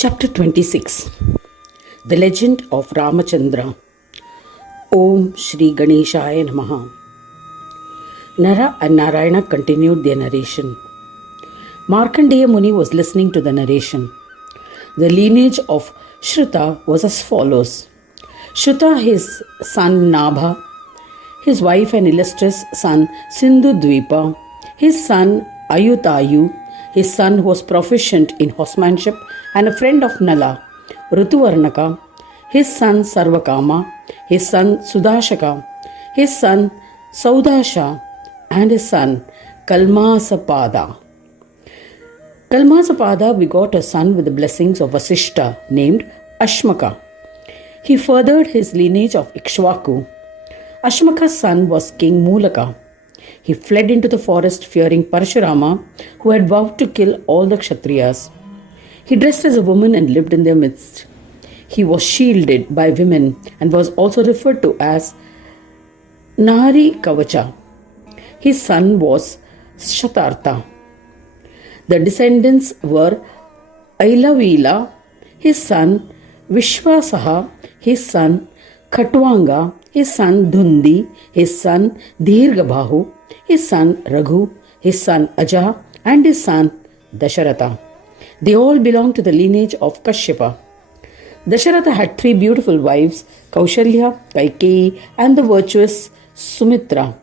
Chapter 26. The Legend of Ramachandra. Om Shri Ganeshaya Namaha. Nara and Narayana continued their narration. Markandeya Muni was listening to the narration. The lineage of Shruta was as follows. Shruta, his son Nabha, his wife and illustrious son Sindhu Dvipa, his son Ayutayu, his son who was proficient in horsemanship and a friend of Nala, Rutuvarnaka, his son Sarvakama, his son Sudashaka, his son Saudasha, and his son Kalmasapada. Kalmasapada begot a son with the blessings of Vasishta named Ashmaka. He furthered his lineage of Ikshvaku. Ashmaka's son was King Mulaka. He fled into the forest fearing Parashurama, who had vowed to kill all the Kshatriyas. He dressed as a woman and lived in their midst. He was shielded by women and was also referred to as Nari Kavacha. His son was Shatartha. The descendants were Ailavila, his son Vishwasaha, his son Khatwanga, his son Dhundi, his son Dirghabahu, his son Raghu, his son Aja, and his son Dasharatha. They all belonged to the lineage of Kashyapa. Dasharatha had 3 beautiful wives, Kaushalya, Kaikeyi, and the virtuous Sumitra.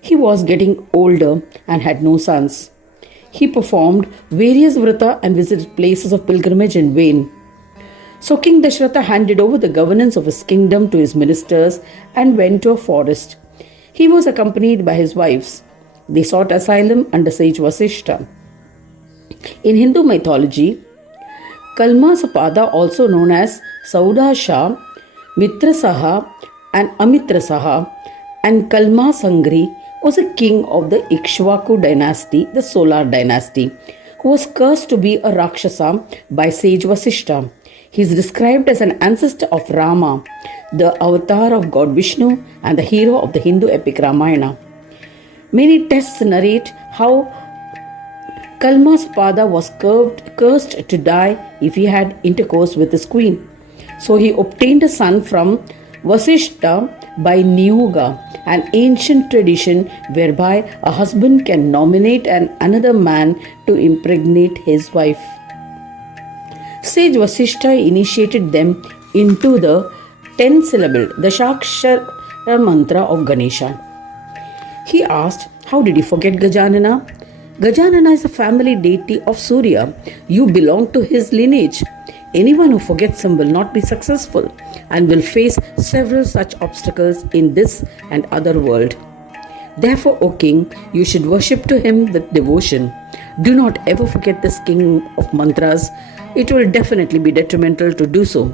He was getting older and had no sons. He performed various vrata and visited places of pilgrimage in vain. So King Dasharatha handed over the governance of his kingdom to his ministers and went to a forest. He was accompanied by his wives. They sought asylum under sage Vasishta. In Hindu mythology, Kalmasapada, also known as Saudasha, Mitrasaha and Amitrasaha, and Kalmasangri, was a king of the Ikshvaku dynasty, the solar dynasty, who was cursed to be a Rakshasa by sage Vasishta. He is described as an ancestor of Rama, the avatar of God Vishnu and the hero of the Hindu epic Ramayana. Many texts narrate how Kalmasapada was cursed to die if he had intercourse with his queen. So he obtained a son from Vasishta by Niyuga, an ancient tradition whereby a husband can nominate another man to impregnate his wife. Sage Vasishta initiated them into the 10-syllable, the Shakshara mantra of Ganesha. He asked, "How did you forget Gajanana? Gajanana is a family deity of Surya. You belong to his lineage. Anyone who forgets him will not be successful and will face several such obstacles in this and other world. Therefore, O king, you should worship to him with devotion. Do not ever forget this king of mantras. It will definitely be detrimental to do so."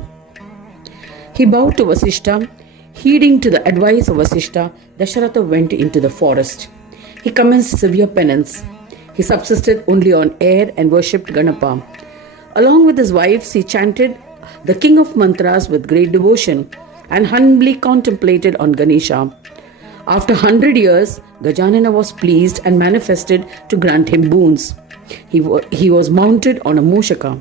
He bowed to Vasishta. Heeding to the advice of Vasishta, Dasharatha went into the forest. He commenced severe penance. He subsisted only on air and worshipped Ganapa. Along with his wives, he chanted the king of mantras with great devotion and humbly contemplated on Ganesha. After 100 years, Gajanana was pleased and manifested to grant him boons. He was mounted on a Mushaka.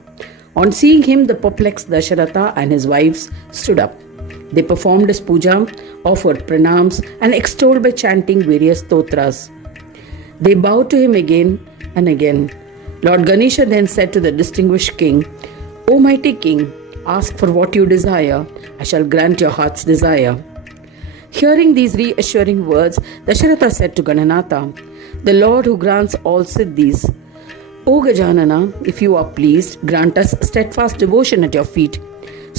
On seeing him, the perplexed Dasharatha and his wives stood up. They performed his puja, offered pranams, and extolled by chanting various stotras. They bowed to him again and again. Lord Ganesha then said to the distinguished king, "O mighty king, ask for what you desire. I shall grant your heart's desire." Hearing these reassuring words, Dasharatha said to Gananatha, "The Lord who grants all siddhis, O Gajanana, if you are pleased, grant us steadfast devotion at your feet,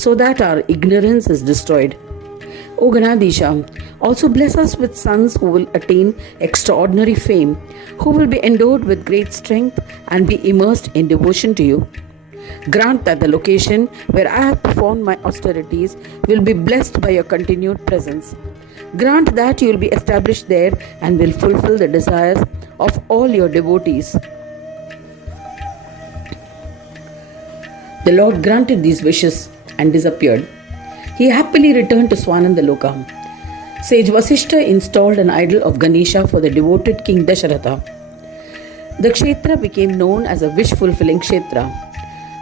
so that our ignorance is destroyed. O Ganadisha, also bless us with sons who will attain extraordinary fame, who will be endowed with great strength and be immersed in devotion to you. Grant that the location where I have performed my austerities will be blessed by your continued presence. Grant that you will be established there and will fulfill the desires of all your devotees." The Lord granted these wishes and disappeared. He happily returned to Swanandaloka. Sage Vasishta installed an idol of Ganesha for the devoted King Dasharatha. The Kshetra became known as a wish-fulfilling Kshetra.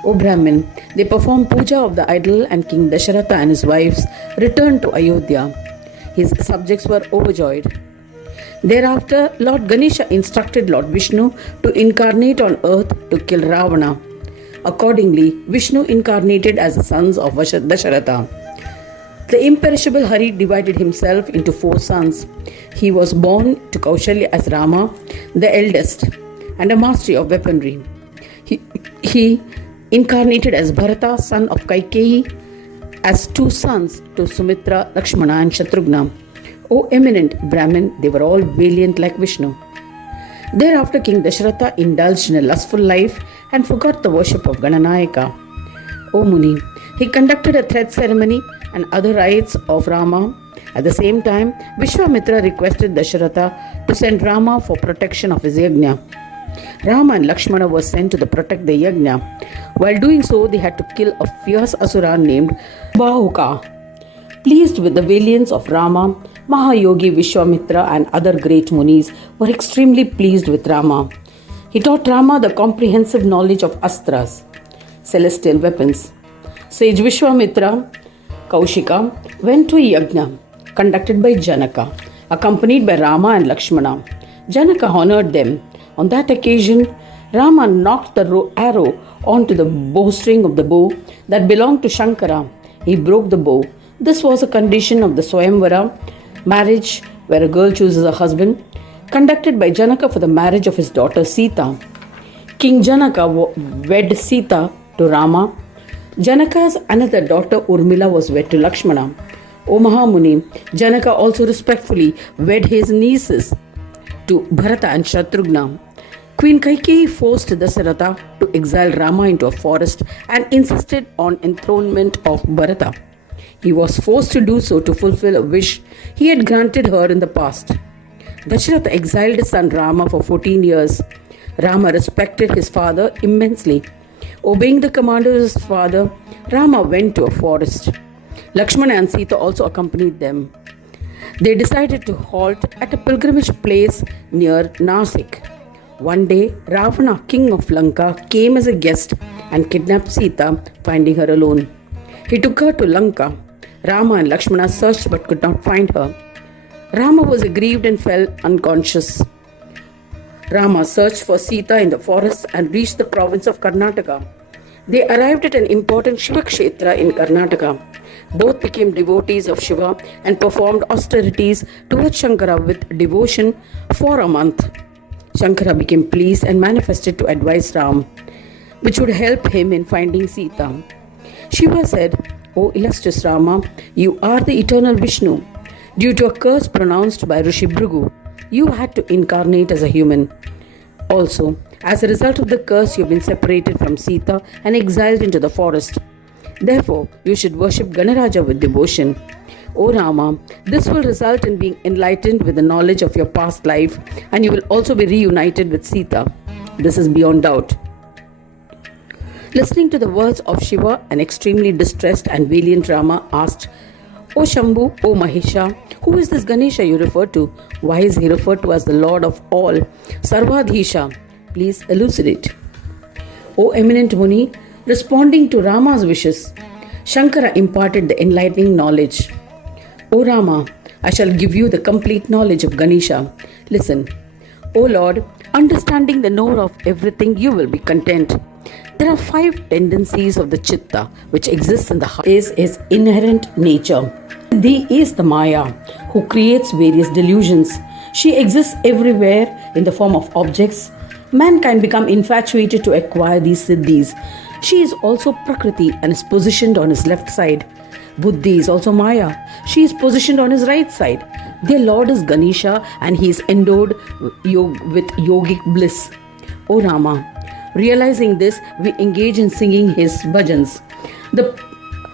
O Brahmin, they performed puja of the idol, and King Dasharatha and his wives returned to Ayodhya. His subjects were overjoyed. Thereafter, Lord Ganesha instructed Lord Vishnu to incarnate on earth to kill Ravana. Accordingly, Vishnu incarnated as the sons of Dasharatha. The imperishable Hari divided himself into 4 sons. He was born to Kaushalya as Rama, the eldest, and a mastery of weaponry. He incarnated as Bharata, son of Kaikeyi, as 2 sons to Sumitra, Lakshmana, and Shatrughna. O eminent Brahmin, they were all valiant like Vishnu. Thereafter, King Dasharatha indulged in a lustful life and forgot the worship of Gananayaka. O Muni, he conducted a thread ceremony and other rites of Rama. At the same time, Vishwamitra requested Dasharatha to send Rama for protection of his yajna. Rama and Lakshmana were sent to protect the yajna. While doing so, they had to kill a fierce asura named Bahuka. Pleased with the valiance of Rama, Mahayogi Vishwamitra and other great munis were extremely pleased with Rama. He taught Rama the comprehensive knowledge of astras, celestial weapons. Sage Vishwamitra, Kaushika, went to a yajna conducted by Janaka, accompanied by Rama and Lakshmana. Janaka honored them. On that occasion, Rama knocked the arrow onto the bowstring of the bow that belonged to Shankara. He broke the bow. This was a condition of the Swayamvara, marriage where a girl chooses a husband, conducted by Janaka for the marriage of his daughter Sita. King Janaka wed Sita to Rama. Janaka's another daughter Urmila was wed to Lakshmana. O Mahamuni, Janaka also respectfully wed his nieces to Bharata and Shatrughna. Queen Kaikeyi forced Dasharatha to exile Rama into a forest and insisted on enthronement of Bharata. He was forced to do so to fulfill a wish he had granted her in the past. Dasharatha exiled his son Rama for 14 years. Rama respected his father immensely. Obeying the command of his father, Rama went to a forest. Lakshmana and Sita also accompanied them. They decided to halt at a pilgrimage place near Nasik. One day, Ravana, king of Lanka, came as a guest and kidnapped Sita, finding her alone. He took her to Lanka. Rama and Lakshmana searched but could not find her. Rama was aggrieved and fell unconscious. Rama searched for Sita in the forest and reached the province of Karnataka. They arrived at an important Shiva Kshetra in Karnataka. Both became devotees of Shiva and performed austerities towards Shankara with devotion for a month. Shankara became pleased and manifested to advise Ram, which would help him in finding Sita. Shiva said, O illustrious Rama, you are the eternal Vishnu. Due to a curse pronounced by Rishi Bhrigu, you had to incarnate as a human. Also, as a result of the curse, you have been separated from Sita and exiled into the forest. Therefore, you should worship Ganaraja with devotion. O Rama, this will result in being enlightened with the knowledge of your past life, and you will also be reunited with Sita. This is beyond doubt. Listening to the words of Shiva, an extremely distressed and valiant Rama asked, O Shambhu, O Mahesha, who is this Ganesha you refer to? Why is he referred to as the Lord of all? Sarvadhisha, please elucidate. O eminent Muni, responding to Rama's wishes, Shankara imparted the enlightening knowledge. O Rama, I shall give you the complete knowledge of Ganesha. Listen. O Lord, understanding the knower of everything, you will be content. There are 5 tendencies of the Chitta which exists in the heart. Is its inherent nature. Siddhi is the Maya who creates various delusions. She exists everywhere in the form of objects. Mankind become infatuated to acquire these Siddhis. She is also Prakriti and is positioned on his left side. Buddhi is also Maya. She is positioned on his right side. Their Lord is Ganesha and he is endowed with yogic bliss. O Rama, realizing this, we engage in singing his bhajans. The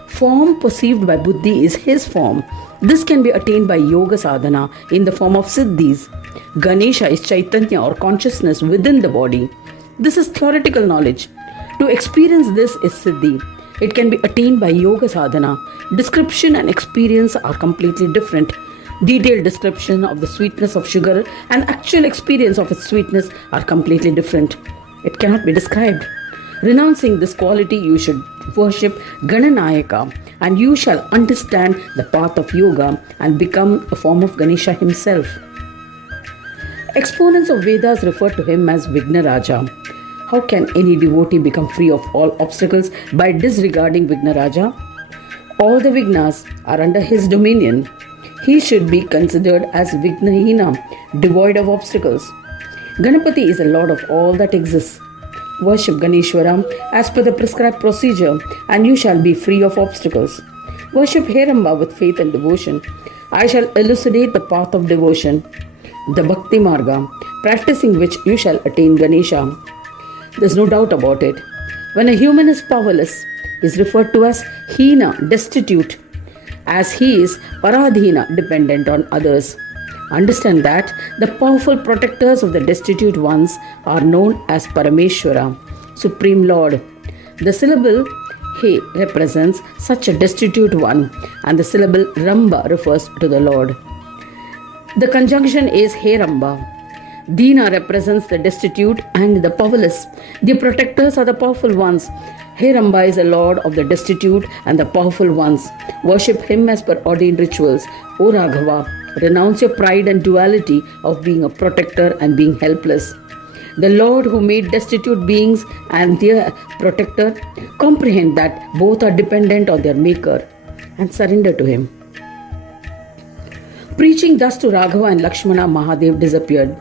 form perceived by Buddhi is his form. This can be attained by yoga sadhana in the form of siddhis. Ganesha is Chaitanya or consciousness within the body. This is theoretical knowledge. To experience this is siddhi. It can be attained by yoga sadhana. Description and experience are completely different. Detailed description of the sweetness of sugar and actual experience of its sweetness are completely different. It cannot be described. Renouncing this quality, you should worship Gananayaka, and you shall understand the path of yoga and become a form of Ganesha himself. Exponents of Vedas refer to him as Vignaraja. How can any devotee become free of all obstacles by disregarding Vignaraja? All the Vignas are under his dominion. He should be considered as Vignahina, devoid of obstacles. Ganapati is the lord of all that exists. Worship Ganeshwara as per the prescribed procedure, and you shall be free of obstacles. Worship Heramba with faith and devotion. I shall elucidate the path of devotion, the Bhakti Marga, practicing which you shall attain Ganesha. There's no doubt about it. When a human is powerless, he is referred to as Hina, destitute, as he is Paradhina, dependent on others. Understand that the powerful protectors of the destitute ones are known as Parameshwara, Supreme Lord. The syllable He represents such a destitute one, and the syllable Ramba refers to the Lord. The conjunction is He Ramba. Dina represents the destitute and the powerless. The protectors are the powerful ones. Heramba is the lord of the destitute and the powerful ones. Worship him as per ordained rituals. O Raghava, renounce your pride and duality of being a protector and being helpless. The Lord who made destitute beings and their protector comprehend that both are dependent on their maker and surrender to him. Preaching thus to Raghava and Lakshmana, Mahadev disappeared.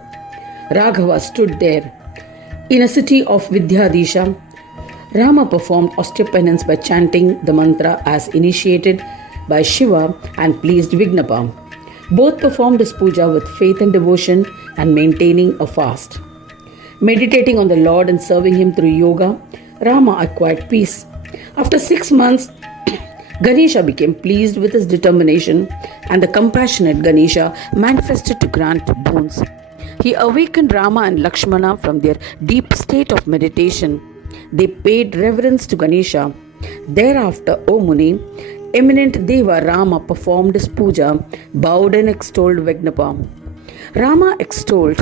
Raghava stood there. In a city of Vidyadisha, Rama performed austere penance by chanting the mantra as initiated by Shiva and pleased Vignapa. Both performed his puja with faith and devotion and maintaining a fast. Meditating on the Lord and serving him through yoga, Rama acquired peace. After 6 months, Ganesha became pleased with his determination, and the compassionate Ganesha manifested to grant boons. He awakened Rama and Lakshmana from their deep state of meditation. They paid reverence to Ganesha. Thereafter, O Muni, eminent Deva Rama performed his puja, bowed and extolled Vignapa. Rama extolled,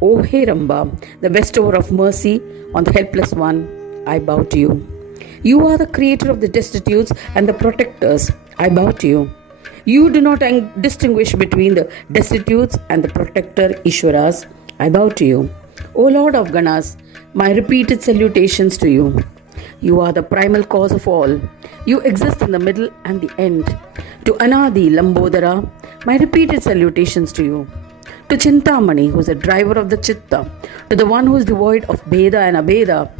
O Heramba, the bestower of mercy on the helpless one, I bow to you. You are the creator of the destitutes and the protectors, I bow to you. You do not distinguish between the destitutes and the protector Ishwaras, I bow to you. O Lord of Ganas, my repeated salutations to you. You are the primal cause of all. You exist in the middle and the end. To Anadi Lambodara, my repeated salutations to you. To Chintamani, who is the driver of the Chitta. To the one who is devoid of Bheda and Abheda,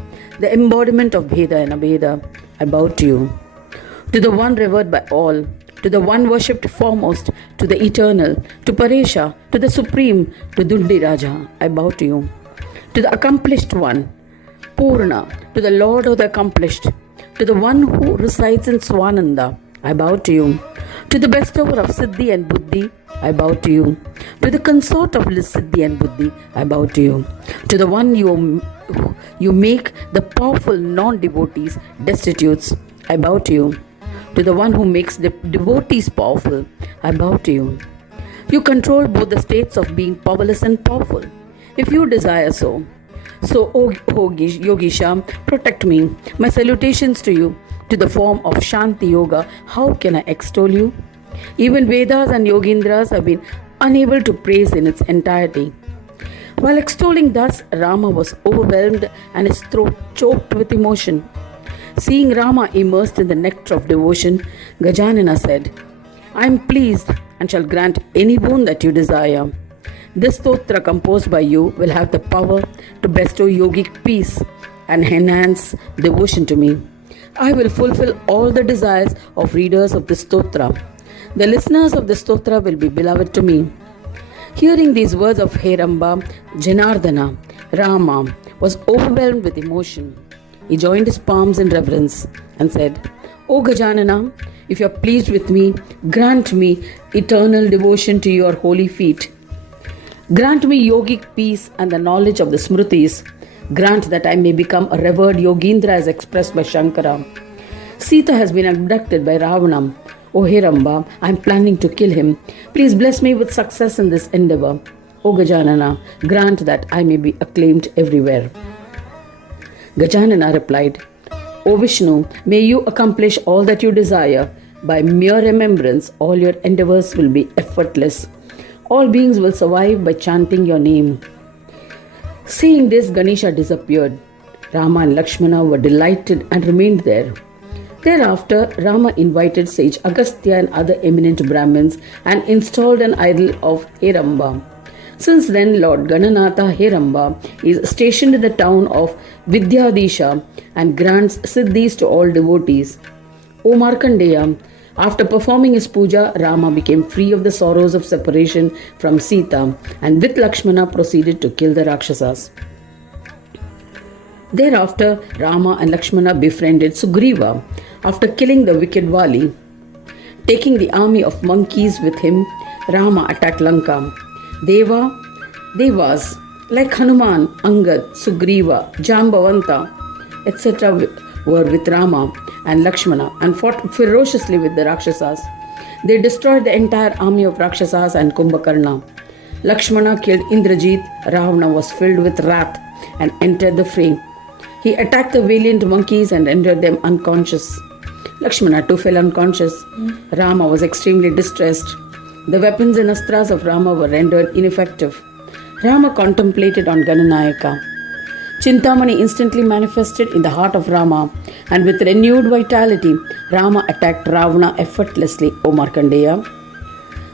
the embodiment of Bheda and Abheda, I bow to you. To the one revered by all, to the one worshipped foremost, to the eternal, to Paresha, to the supreme, to Dundi Raja, I bow to you. To the accomplished one, Purna, to the Lord of the accomplished, to the one who resides in Swananda, I bow to you. To the bestower of Siddhi and Buddhi, I bow to you. To the consort of Siddhi and Buddhi, I bow to you. To the one you make the powerful non-devotees destitutes, I bow to you. To the one who makes the devotees powerful, I bow to you. You control both the states of being powerless and powerful, if you desire so. So, O Yogisha, protect me. My salutations to you. To the form of Shanti Yoga, how can I extol you? Even Vedas and Yogindras have been unable to praise in its entirety. While extolling thus, Rama was overwhelmed and his throat choked with emotion. Seeing Rama immersed in the nectar of devotion, Gajanana said, I am pleased and shall grant any boon that you desire. This stotra composed by you will have the power to bestow yogic peace and enhance devotion to me. I will fulfill all the desires of readers of this stotra. The listeners of the stotra will be beloved to me. Hearing these words of Heramba, Janardana, Rama was overwhelmed with emotion. He joined his palms in reverence and said, O Gajanana, if you are pleased with me, grant me eternal devotion to your holy feet. Grant me yogic peace and the knowledge of the Smritis. Grant that I may become a revered Yogindra as expressed by Shankara. Sita has been abducted by Ravana. O Heramba, I am planning to kill him. Please bless me with success in this endeavor. O Gajanana, grant that I may be acclaimed everywhere. Gajanana replied, O Vishnu, may you accomplish all that you desire. By mere remembrance, all your endeavors will be effortless. All beings will survive by chanting your name. Seeing this, Ganesha disappeared. Rama and Lakshmana were delighted and remained there. Thereafter, Rama invited sage Agastya and other eminent Brahmins and installed an idol of Heramba. Since then, Lord Gananatha Heramba is stationed in the town of Vidyadisha and grants siddhis to all devotees. O Markandeya, after performing his puja, Rama became free of the sorrows of separation from Sita and with Lakshmana proceeded to kill the Rakshasas. Thereafter, Rama and Lakshmana befriended Sugriva after killing the wicked Vali. Taking the army of monkeys with him, Rama attacked Lanka. Devas like Hanuman, Angad, Sugriva, Jambavanta, etc. were with Rama and Lakshmana and fought ferociously with the Rakshasas. They destroyed the entire army of Rakshasas and Kumbhakarna. Lakshmana killed Indrajit. Ravana was filled with wrath and entered the fray. He attacked the valiant monkeys and rendered them unconscious. Lakshmana too fell unconscious. Rama was extremely distressed. The weapons and astras of Rama were rendered ineffective. Rama contemplated on Gananayaka. Chintamani instantly manifested in the heart of Rama, and with renewed vitality, Rama attacked Ravana effortlessly, O Markandeya.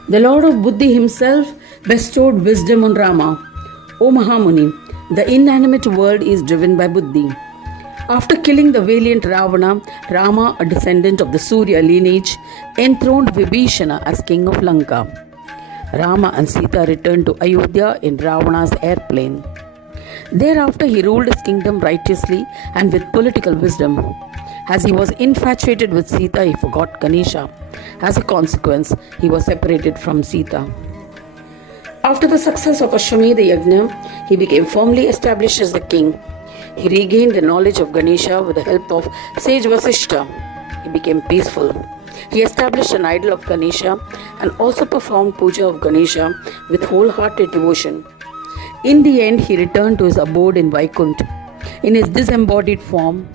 The Lord of Buddhi himself bestowed wisdom on Rama. O Mahamuni, the inanimate world is driven by Buddhi. After killing the valiant Ravana, Rama, a descendant of the Surya lineage, enthroned Vibhishana as king of Lanka. Rama and Sita returned to Ayodhya in Ravana's airplane. Thereafter, he ruled his kingdom righteously and with political wisdom. As he was infatuated with Sita, he forgot Ganesha. As a consequence, he was separated from Sita. After the success of Ashwamedha Yajna, he became firmly established as the king. He regained the knowledge of Ganesha with the help of sage Vasishtha. He became peaceful. He established an idol of Ganesha and also performed puja of Ganesha with wholehearted devotion. In the end, he returned to his abode in Vaikuntha. In his disembodied form,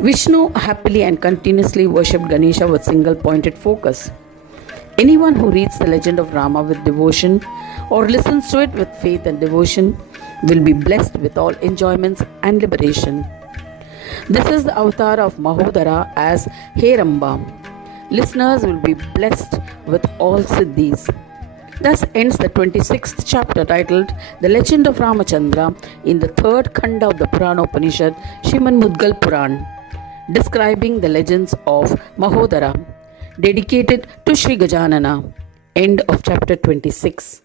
Vishnu happily and continuously worshipped Ganesha with single-pointed focus. Anyone who reads the legend of Rama with devotion or listens to it with faith and devotion will be blessed with all enjoyments and liberation. This is the avatar of Mahodara as Heramba. Listeners will be blessed with all siddhis. Thus ends the 26th chapter titled The Legend of Ramachandra in the third Khanda of the Puran Upanishad, Srimad Mudgal Puran, describing the legends of Mahodara, dedicated to Sri Gajanana. End of chapter 26.